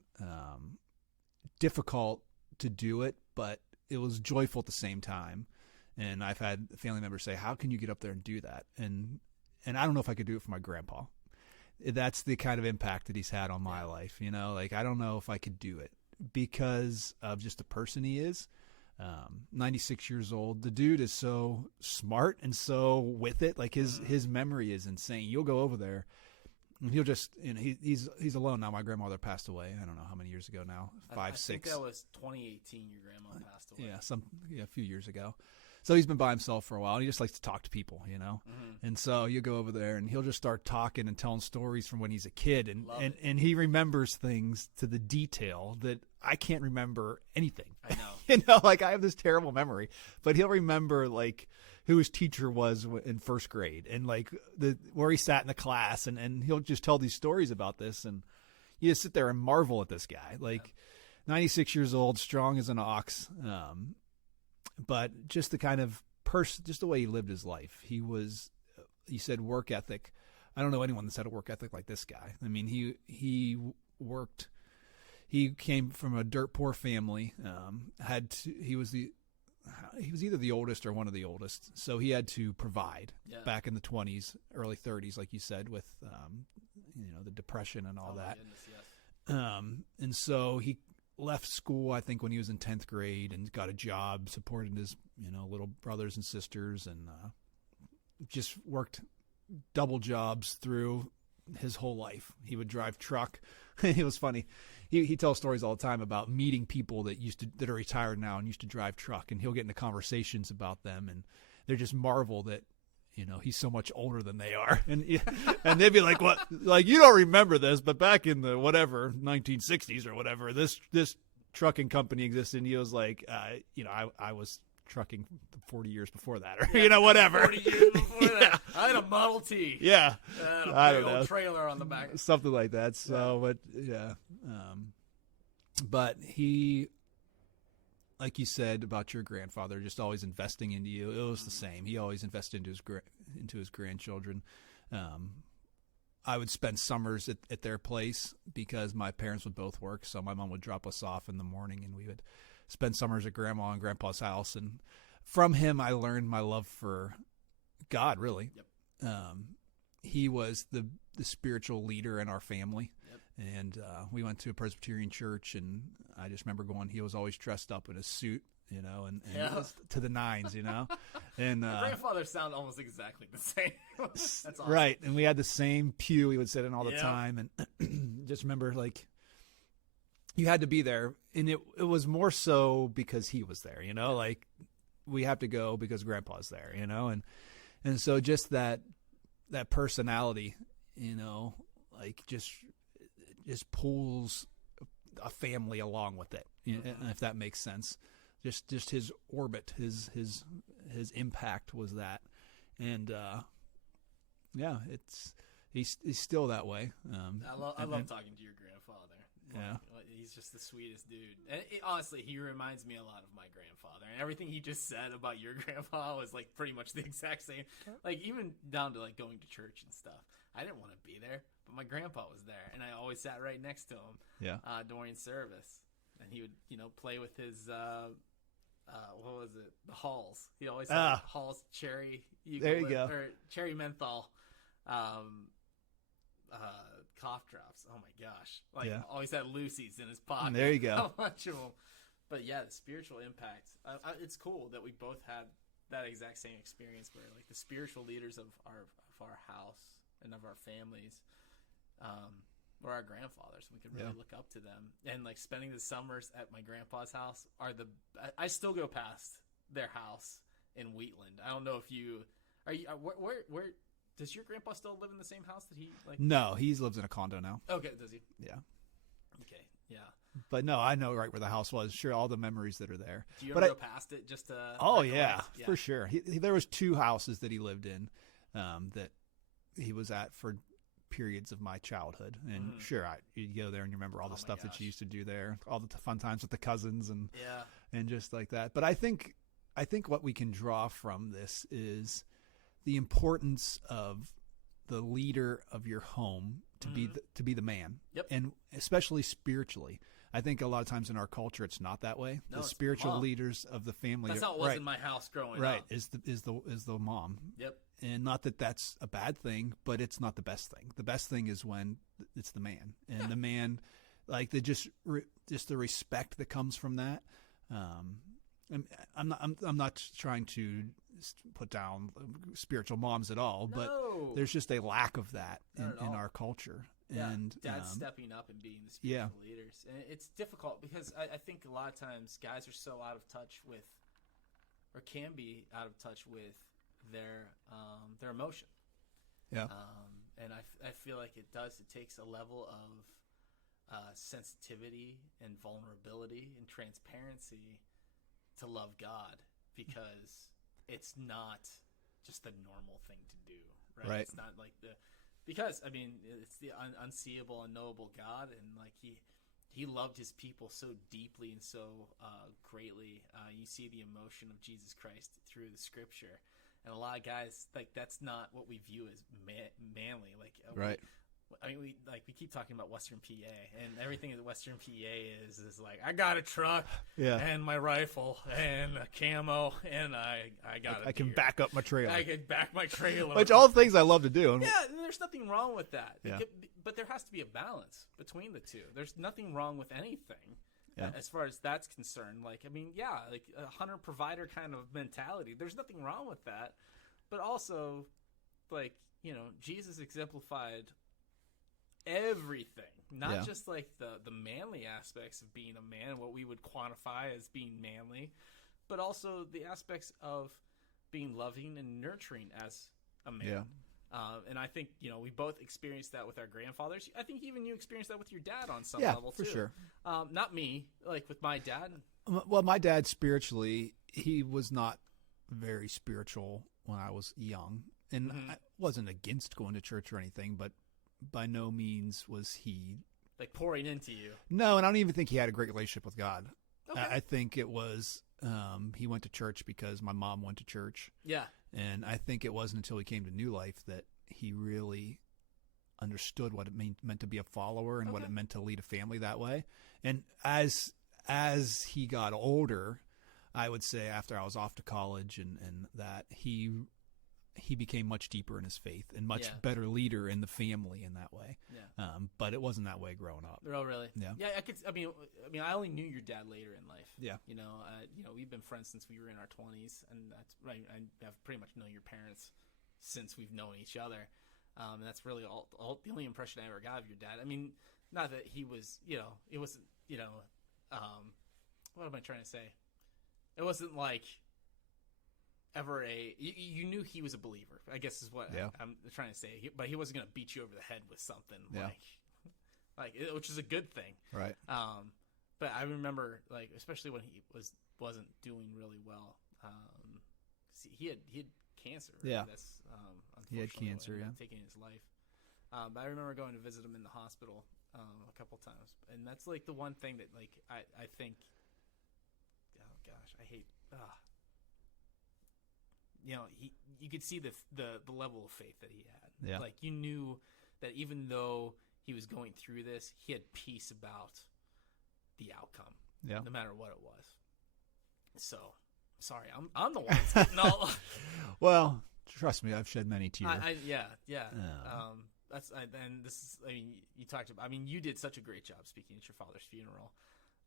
difficult to do it, but it was joyful at the same time. And I've had family members say, "How can you get up there and do that?" And I don't know if I could do it for my grandpa. That's the kind of impact that he's had on my life. You know, like I don't know if I could do it because of just the person he is. 96 years old. The dude is so smart and so with it. Like his memory is insane. You'll go over there and he'll just, he's alone now. My grandmother passed away. I don't know how many years ago now. I 6. think that was 2018. Your grandma passed away. Yeah, a few years ago. So he's been by himself for a while. And he just likes to talk to people, you know. Mm-hmm. And so you go over there and he'll just start talking and telling stories from when he's a kid, Love it. and he remembers things to the detail that I can't remember anything. I know. You know, like I have this terrible memory, but he'll remember like who his teacher was in first grade and like where he sat in the class, and he'll just tell these stories about this, and you just sit there and marvel at this guy. Like 96 years old, strong as an ox, but just the kind of person, just the way he lived his life. He said work ethic. I don't know anyone that's had a work ethic like this guy. I mean, he worked. He came from a dirt poor family. He was either the oldest or one of the oldest, so he had to provide back in the 20s, early 30s, like you said, with the depression and all that. Goodness, yes. And so he left school, I think, when he was in 10th grade, and got a job, supported his little brothers and sisters, and just worked double jobs through his whole life. He would drive truck. It was funny. He tells stories all the time about meeting people that are retired now and used to drive truck, and he'll get into conversations about them, and they're just marvel that he's so much older than they are, and they'd be like, "What? Like you don't remember this, but back in the 1960s or whatever, this trucking company existed." And he was like, I was trucking 40 years before that, or whatever. 40 years before that, I had a Model T. Yeah, I I don't know, trailer on the back. something like that. So, but yeah, but he, like you said about your grandfather, just always investing into you. It was the same. He always invested into his grandchildren. I would spend summers at their place because my parents would both work. So my mom would drop us off in the morning, and we would spend summers at Grandma and Grandpa's house. And from him, I learned my love for God, really. Yep. He was the spiritual leader in our family. Yep. And we went to a Presbyterian church, and I just remember going, he was always dressed up in a suit, and Yeah. it was to the nines, And My grandfather sound almost exactly the same. That's awesome. right. And we had the same pew he would sit in all the Yeah. time. And just remember, like, you had to be there. And it was more so because he was there, like we have to go because Grandpa's there, and so just that personality, like just pulls a family along with it, if that makes sense. Just his orbit, his impact was that, and he's still that way. I love talking to your grandfather. Yeah. He's just the sweetest dude. And honestly, he reminds me a lot of my grandfather. And everything he just said about your grandpa was like pretty much the exact same. Like even down to like going to church and stuff. I didn't want to be there, but my grandpa was there, and I always sat right next to him. Yeah. During service, and he would play with his what was it? The Halls. He always Ah. had Halls cherry. There you go. Or cherry menthol. Cough drops. Oh my gosh! Like Yeah. always had Lucy's in his pocket. There you go. A bunch of them. But yeah, the spiritual impact. It's cool that we both had that exact same experience where like the spiritual leaders of our house and of our families were our grandfathers. We could really Yeah. look up to them. And like spending the summers at my grandpa's house I still go past their house in Wheatland. I don't know if you are you where does your grandpa still live in the same house that he like? No, he lives in a condo now. Okay, does he? Yeah. Okay, yeah. But no, I know right where the house was. Sure, all the memories that are there. Do you But ever go past it just to? Oh recollect? yeah, for sure. There was 2 houses that he lived in that he was at for periods of my childhood, and sure, you'd go there and you remember all the stuff that you used to do there, all the fun times with the cousins and just like that. But I think what we can draw from this is the importance of the leader of your home to be the man, and especially spiritually. I think a lot of times in our culture it's not that way. No, the it's spiritual mom. leaders of the family. That's how it was in my house growing Right, up. is the mom. Yep. And not that that's a bad thing, but it's not the best thing. The best thing is when it's the man, and the man, like just the respect that comes from that. And I'm not trying to put down spiritual moms at all, but there's just a lack of that in our culture. Yeah, And dad's stepping up and being the spiritual leaders, and it's difficult because I think a lot of times guys are so out of touch with, or can be out of touch with their emotion. Yeah. And I feel like it takes a level of sensitivity and vulnerability and transparency to love God, because it's not just a normal thing to do, right? Right. It's not like because I mean it's the unseeable, unknowable God, and like he loved his people so deeply and so greatly. You see the emotion of Jesus Christ through the Scripture, and a lot of guys like that's not what we view as manly. Like right. we keep talking about Western PA, and everything that Western PA is like, I got a truck, and my rifle, and a camo, and I got. I can back up my trailer. I can back my trailer. Which all things I love to do. Yeah, and there's nothing wrong with that. Yeah. But there has to be a balance between the two. There's nothing wrong with anything. Yeah. As far as that's concerned, like I mean, yeah, like a hunter provider kind of mentality. There's nothing wrong with that, but also, like Jesus exemplified everything, not just like the manly aspects of being a man, what we would quantify as being manly, but also the aspects of being loving and nurturing as a man. Yeah. And I think we both experienced that with our grandfathers. I think even you experienced that with your dad on some Yeah, level for too. Sure. Not me, like with my dad. Well, my dad spiritually, he was not very spiritual when I was young, and I wasn't against going to church or anything, but by no means was he like pouring into you. No, and I don't even think he had a great relationship with God. Okay. I think it was he went to church because my mom went to church. Yeah. And I think it wasn't until he came to New Life that he really understood what it meant to be a follower and what it meant to lead a family that way. And as he got older, I would say after I was off to college and that he became much deeper in his faith and much better leader in the family in that way. Yeah. But it wasn't that way growing up. Oh, really? Yeah. Yeah. I mean, I only knew your dad later in life. Yeah. We've been friends since we were in our 20s, and that's right. I've pretty much known your parents since we've known each other. And that's really all the only impression I ever got of your dad. I mean, not that he was, it wasn't, what am I trying to say? It wasn't like ever you knew he was a believer, I guess is what I'm trying to say. But he wasn't going to beat you over the head with something which is a good thing. Right. But I remember, like, especially when he wasn't doing really well. He had cancer. Right? Yeah. That's he had cancer. taking his life. But I remember going to visit him in the hospital a couple times, and that's like the one thing that like I think. Oh gosh, I hate. You could see the level of faith that he had. Yeah. Like you knew that even though he was going through this, he had peace about the outcome. Yeah. No matter what it was. So, sorry, I'm the one that's getting all. Well, trust me, I've shed many tears. Yeah. And this is. I mean, you talked about. I mean, you did such a great job speaking at your father's funeral.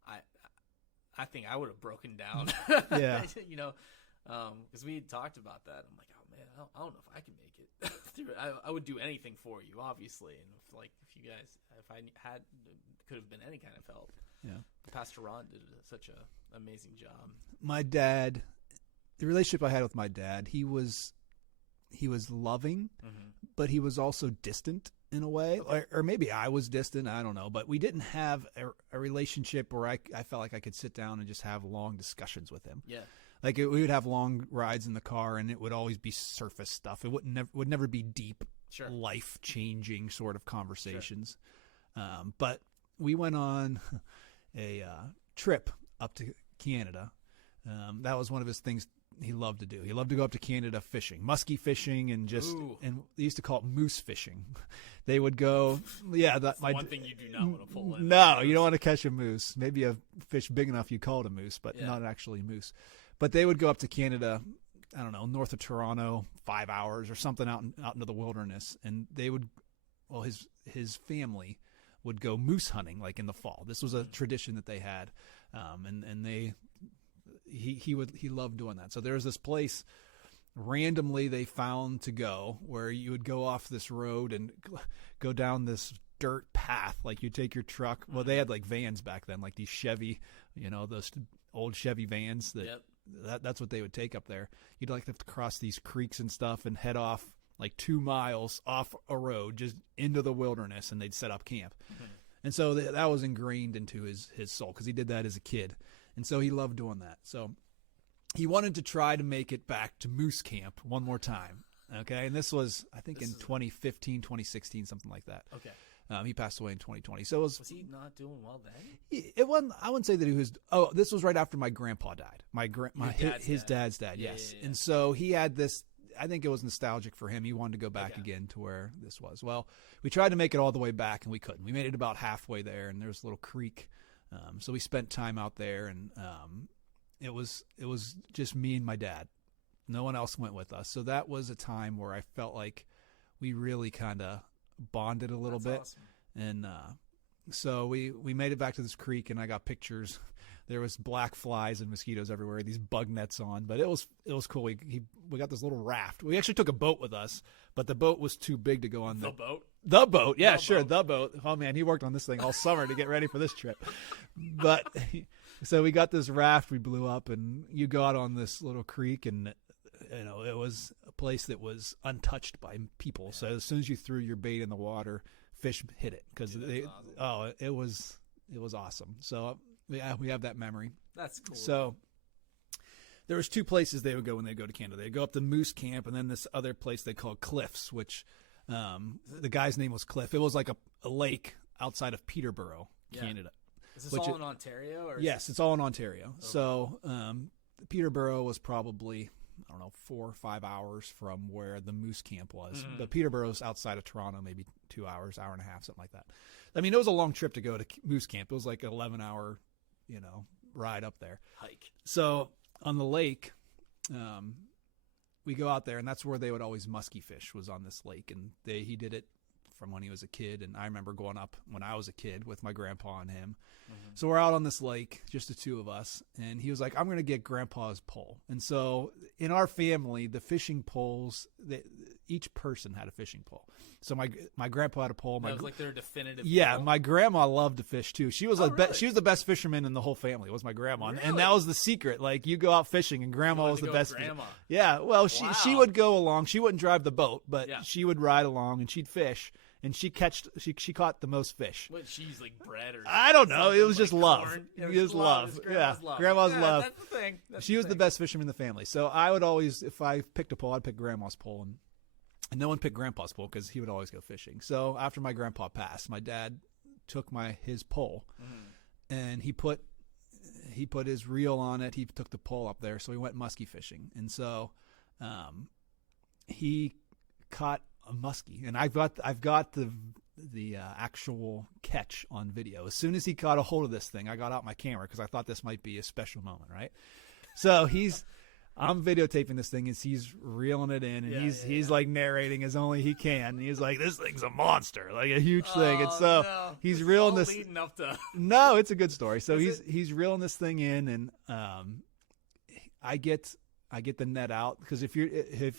I think I would have broken down. Yeah. Because we had talked about that. I'm like, oh man, I don't know if I can make it through it. I would do anything for you, obviously, and if you guys, if I had, could have been any kind of help. Yeah. Pastor Ron did such a amazing job. My dad, the relationship I had with my dad, he was loving, but he was also distant in a way, or maybe I was distant. I don't know, but we didn't have a relationship where I felt like I could sit down and just have long discussions with him. Yeah. Like we would have long rides in the car, and it would always be surface stuff. It would never be deep, life changing sort of conversations. Sure. But we went on a trip up to Canada. That was one of his things he loved to do. He loved to go up to Canada fishing, muskie fishing, and and they used to call it moose fishing. They would go, That's one thing you do not want to pull in. No, you don't want to catch a moose. Maybe a fish big enough you call it a moose, but not actually moose. But they would go up to Canada, I don't know, north of Toronto, 5 hours or something out into the wilderness, and they would, well, his family would go moose hunting like in the fall. This was a tradition that they had, and he loved doing that. So there was this place randomly they found to go where you would go off this road and go down this dirt path. Like you take your truck. Well, they had like vans back then, like these Chevy, those old Chevy vans that's what they would take up there. You'd like have to cross these creeks and stuff and head off like 2 miles off a road just into the wilderness, and they'd set up camp. And so that was ingrained into his soul because he did that as a kid. And so he loved doing that. So he wanted to try to make it back to moose camp one more time. Okay. And this was, I think, in 2015, 2016, something like that. Okay. He passed away in 2020. So was he not doing well then? It wasn't. I wouldn't say that he was. Oh, this was right after my grandpa died. His dad's dad. Yes. Yeah. And so he had this. I think it was nostalgic for him. He wanted to go back again to where this was. Well, we tried to make it all the way back, and we couldn't. We made it about halfway there, and there's a little creek. So we spent time out there, and it was just me and my dad. No one else went with us. So that was a time where I felt like we really kind of bonded a little bit. Awesome. And so we made it back to this creek, and I got pictures. There was black flies and mosquitoes everywhere, these bug nets on, but it was cool. We got this little raft. We actually took a boat with us, but the boat was too big to go on the boat. The boat, yeah, sure, the boat. Oh man, he worked on this thing all summer to get ready for this trip. But so we got this raft we blew up, and you go out on this little creek, and it was a place that was untouched by people. So as soon as you threw your bait in the water, fish hit it because it was awesome. So yeah, we have that memory. That's cool. So there was 2 places they would go when they go to Canada. They'd go up to Moose Camp, and then this other place they called Cliffs, which the guy's name was Cliff. It was like a lake outside of Peterborough, Canada. Is this all in Ontario? Yes, it's all in Ontario. Okay. So Peterborough was probably, I don't know, 4 or 5 hours from where the Moose Camp was. But Peterborough's outside of Toronto, maybe 2 hours, hour and a half, something like that. I mean, it was a long trip to go to Moose Camp. It was like an 11-hour, ride up there. Hike. So on the lake, we go out there, and that's where they would always muskie fish, was on this lake. And he did it from when he was a kid. And I remember going up when I was a kid with my grandpa and him. So we're out on this lake, just the 2 of us, and he was like, I'm going to get Grandpa's pole. And so in our family, the fishing poles, each person had a fishing pole. So my grandpa had a pole. That was like their definitive pole. My grandma loved to fish too. She was really? She was the best fisherman in the whole family, was my grandma. Really? And that was the secret. Like, you go out fishing, and grandma was the best. Grandma. Yeah, well, she would go along. She wouldn't drive the boat, but she would ride along, and she'd fish. And she caught the most fish. What, she's like bred or I don't know. It was just love. Corn. It was love. Grandma's love. Grandma's love. That's the thing. She was the best fisherman in the family. So I would always, if I picked a pole, I'd pick Grandma's pole. And no one picked Grandpa's pole because he would always go fishing. So after my grandpa passed, my dad took his pole, and he put his reel on it. He took the pole up there, so we went muskie fishing. And so he caught a muskie, and I've got the actual catch on video. As soon as he caught a hold of this thing, I got out my camera because I thought this might be a special moment, right? So I'm videotaping this thing as he's reeling it in, and Yeah, he's like narrating as only he can. And he's like, "This thing's a monster, like a huge thing." And so he's reeling this. Leading up to... No, it's a good story. So Is he's reeling this thing in, and I get the net out, because if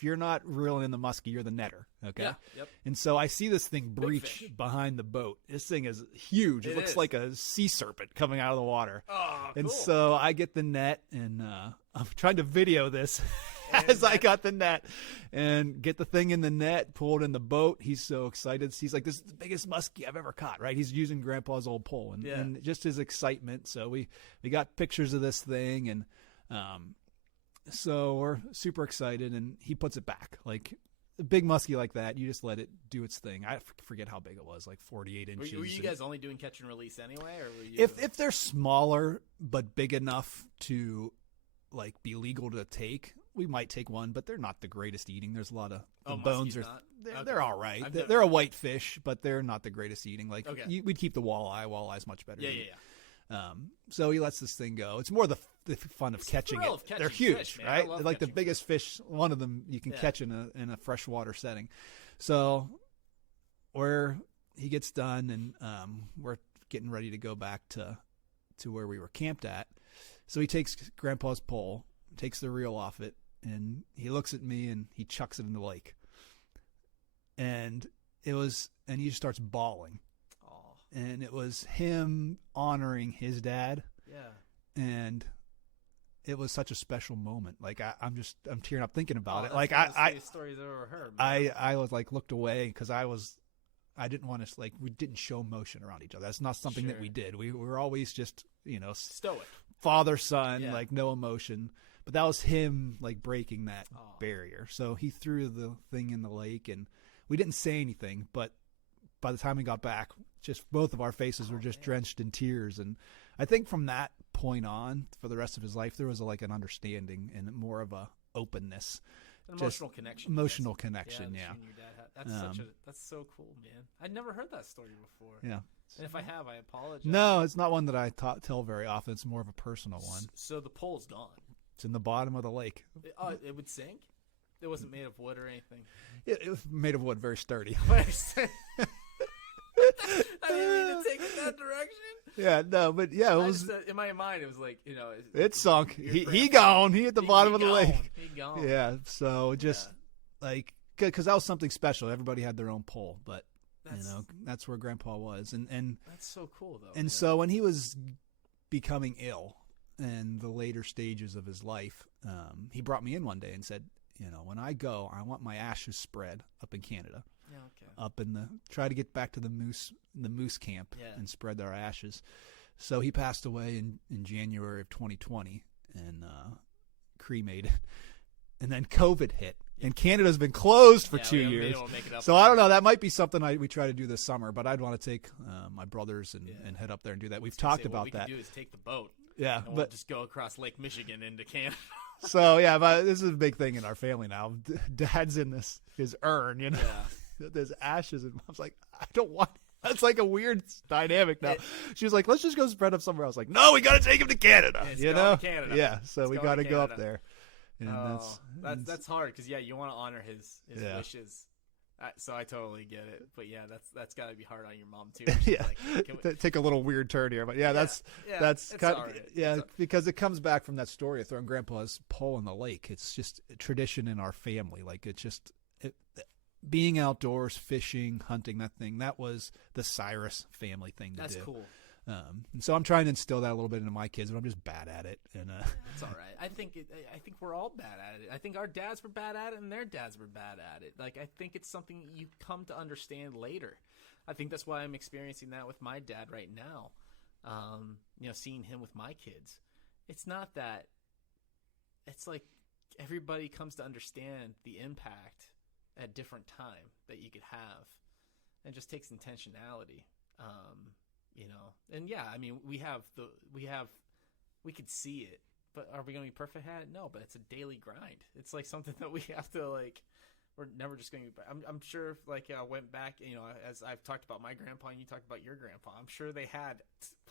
you're not reeling in the muskie, you're the netter. Okay. Yeah. Yep. And so I see this thing breach behind the boat. This thing is huge. It looks like a sea serpent coming out of the water. Oh, and cool. so I get the net, and I'm trying to video this as I got the net and get the thing in the net, pull it in the boat. He's so excited. He's like, "This is the biggest muskie I've ever caught," right? He's using Grandpa's old pole, and just his excitement. So we got pictures of this thing, and so we're super excited, and he puts it back. Like a big muskie like that, you just let it do its thing. I forget how big it was, like 48 inches. Were you guys only doing catch and release anyway, or were you... If they're smaller but big enough to like be legal to take, we might take one, but they're not the greatest eating. There's a lot of the bones are they're all right. They're a white fish, but they're not the greatest eating. Like we'd keep the walleye. Walleye's much better. Yeah. So he lets this thing go. It's more the fun of catching it. They're huge, fish, right? They're like the biggest fish. One of them you can catch in a freshwater setting. So where he gets done, and we're getting ready to go back to where we were camped at. So he takes Grandpa's pole, takes the reel off it, and he looks at me and he chucks it in the lake. And he just starts bawling. And it was him honoring his dad. Yeah. And it was such a special moment. Like I'm tearing up thinking about it. That's like one of the sweetest stories I've ever heard. Man. I was like looked away because I didn't want to, like, we didn't show emotion around each other. That's not something that we did. We were always just, stoic. Father son, like no emotion. But that was him like breaking that barrier. So he threw the thing in the lake, and we didn't say anything, but by the time we got back, just both of our faces were just drenched in tears. And I think from that point on, for the rest of his life, there was like an understanding and more of a openness, an emotional connection. Emotional connection, yeah. Your dad that's so cool, man. I'd never heard that story before. Yeah. And if I have, I apologize. No, it's not one that I tell very often. It's more of a personal one. So the pole's gone. It's in the bottom of the lake. It would sink? It wasn't made of wood or anything? It was made of wood, very sturdy. I didn't mean to take it that direction. Yeah, no, but yeah, it was. In my mind, it was like, it sunk. He gone. He hit the bottom of the lake. He gone. Yeah, so just like, because that was something special. Everybody had their own pole, but that's where Grandpa was, and that's so cool though. And so when he was becoming ill in the later stages of his life, he brought me in one day and said, when I go, I want my ashes spread up in Canada. Yeah, okay. Up in try to get back to the moose camp and spread their ashes. So he passed away in January of 2020 and cremated. And then COVID hit. And Canada's been closed for 2 years. So I don't know. That might be something we try to do this summer. But I'd want to take my brothers and head up there and do that. We've talked about that. What we can do is take the boat. Yeah. And we'll just go across Lake Michigan into Canada. So, yeah, but this is a big thing in our family now. Dad's in his urn, Yeah. There's ashes, and Mom's like, I don't want it. That's like a weird dynamic now. She was like, let's just go spread up somewhere else. Like, no, we got to take him to Canada. Canada. Yeah, so we got to go up there. And that's hard because you want to honor his wishes. So I totally get it. But yeah, that's got to be hard on your mom too. Like, take a little weird turn here, but that's kind of, because it comes back from that story of throwing Grandpa's pole in the lake. It's just a tradition in our family. Like it's just being outdoors, fishing, hunting, that was the Cyrus family thing to do. That's cool. And so I'm trying to instill that a little bit into my kids, but I'm just bad at it. And that's all right. I think we're all bad at it. I think our dads were bad at it, and their dads were bad at it. Like I think it's something you come to understand later. I think that's why I'm experiencing that with my dad right now. Seeing him with my kids. It's not that. It's like everybody comes to understand the impact at different time that you could have, and it just takes intentionality. And I mean, we could see it, but are we going to be perfect at it? No, but it's a daily grind. It's like something that we have to we're never just going to be, I'm sure if I went back, as I've talked about my grandpa and you talked about your grandpa, I'm sure they had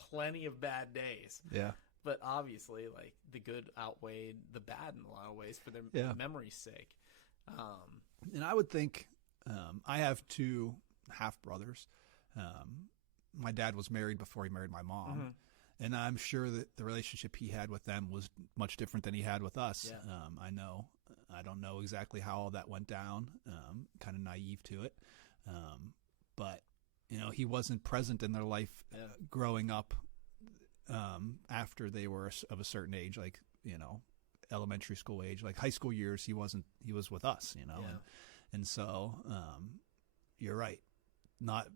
plenty of bad days. Yeah. but obviously, like, the good outweighed the bad in a lot of ways for their memory's sake. And I would think, I have 2 half brothers. My dad was married before he married my mom. And I'm sure that the relationship he had with them was much different than he had with us. Yeah. I don't know exactly how all that went down. Kind of naive to it. But, he wasn't present in their life growing up after they were of a certain age, like, elementary school age, like high school years. He was with us, and so you're right. Not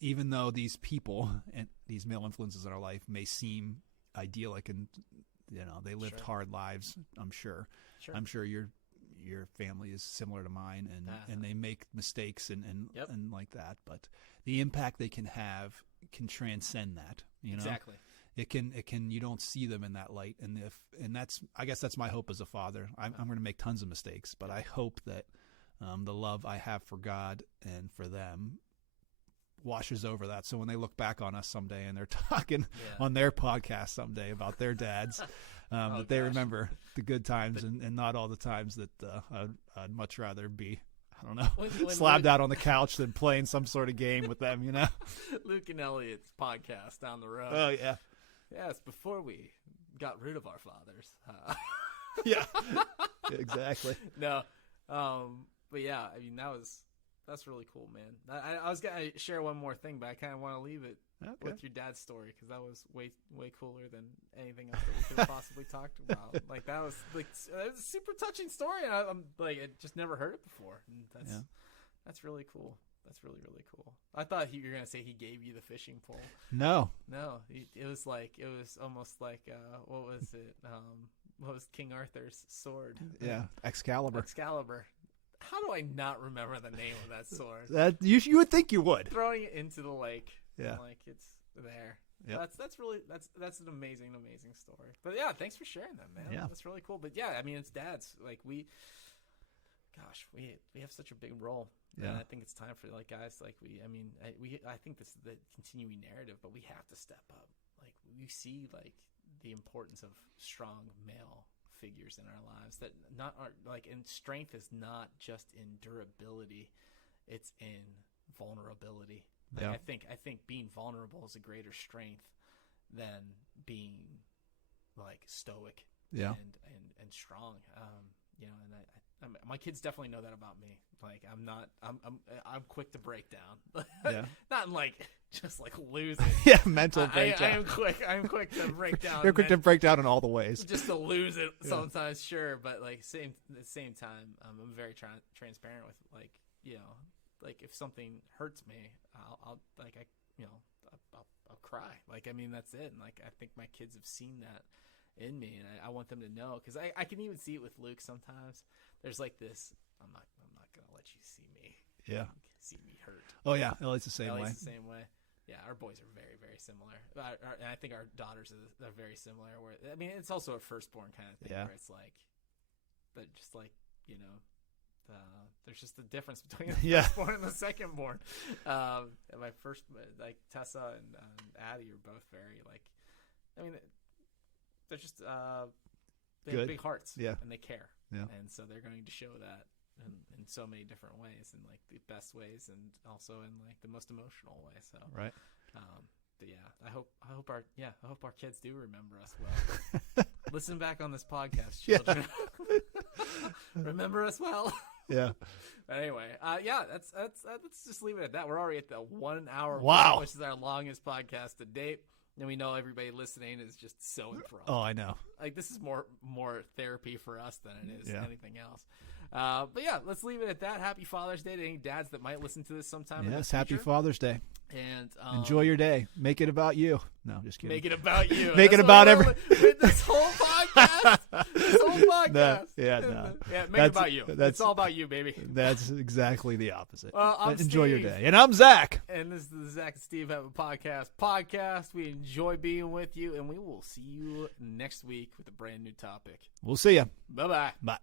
even though these people and these male influences in our life may seem idyllic and they lived hard lives. I'm sure your family is similar to mine, and they make mistakes and like that. But the impact they can have can transcend that. Exactly. It can. You don't see them in that light, and I guess that's my hope as a father. I'm going to make tons of mistakes, but I hope that the love I have for God and for them washes over that. So when they look back on us someday and they're talking on their podcast someday about their dads, that they remember the good times and not all the times that I'd much rather be, I don't know, slapped out on the couch than playing some sort of game with them, Luke and Elliot's podcast down the road. Oh, yeah. Yes, before we got rid of our fathers. Yeah, exactly. No, but yeah, I mean, that's really cool, man. I was going to share one more thing, but I kind of want to leave it with your dad's story, because that was way cooler than anything else that we could have possibly talked about. Like, that was a super touching story. And I'm like, I just never heard it before. And that's really cool. That's really, really cool. I thought you were going to say he gave you the fishing pole. No, it was almost like what was it? What was King Arthur's sword? Yeah, Excalibur. How do I not remember the name of that sword? That you would think you would. Throwing it into the lake. Yeah. Like, it's there. Yeah. That's an amazing story. But yeah, thanks for sharing that, man. Yeah. That's really cool. But yeah, I mean, it's dads. Like, we have such a big role. Yeah. And I think it's time for, like, guys, like, I think this is the continuing narrative, but we have to step up. Like, we see, like, the importance of strong male figures in our lives, that and strength is not just in durability, it's in vulnerability. Like, I think being vulnerable is a greater strength than being, like, stoic and strong. And my kids definitely know that about me. Like, I'm quick to break down. Yeah. Not in, like, just like losing. Yeah, mental breakdown. I'm quick to break down. You're quick to break down in all the ways. Just to lose it sometimes, sure, but like at the same time, I'm very transparent with, like, like, if something hurts me, I'll cry. Like, I mean, that's it. And, like, I think my kids have seen that in me, and I want them to know, because I can even see it with Luke sometimes. There's like this, I'm not gonna let you see me. Yeah. See me hurt. Oh yeah, Ellie's the same way. The same way. Yeah, our boys are very, very similar. And I think our daughters are very similar. Where, I mean, it's also a firstborn kind of thing, where it's like, but just like, there's just a difference between the firstborn and the secondborn. And my first, like, Tessa and Addie are both very, like, I mean, they're just they have big hearts, and they care, and so they're going to show that in so many different ways, in, like, the best ways, and also in, like, the most emotional way. So right. But yeah, I hope our kids do remember us well. Listen back on this podcast, children. Remember us well. Yeah. But anyway, that's let's just leave it at that. We're already at the 1 hour mark, which is our longest podcast to date. And we know everybody listening is just so enthralled. Oh, I know. Like, this is more therapy for us than it is anything else. But yeah, let's leave it at that. Happy Father's Day to any dads that might listen to this sometime. Yes, happy Father's Day. And enjoy your day. Make it about you. No, just kidding. Make it about you. Make it about this whole podcast. No, make it about you. It's all about you, baby. That's exactly the opposite. Well, I'm enjoy Steve, your day. And I'm Zach. And this is the Zach and Steve Have a Podcast. We enjoy being with you, and we will see you next week with a brand new topic. We'll see you. Bye-bye. Bye.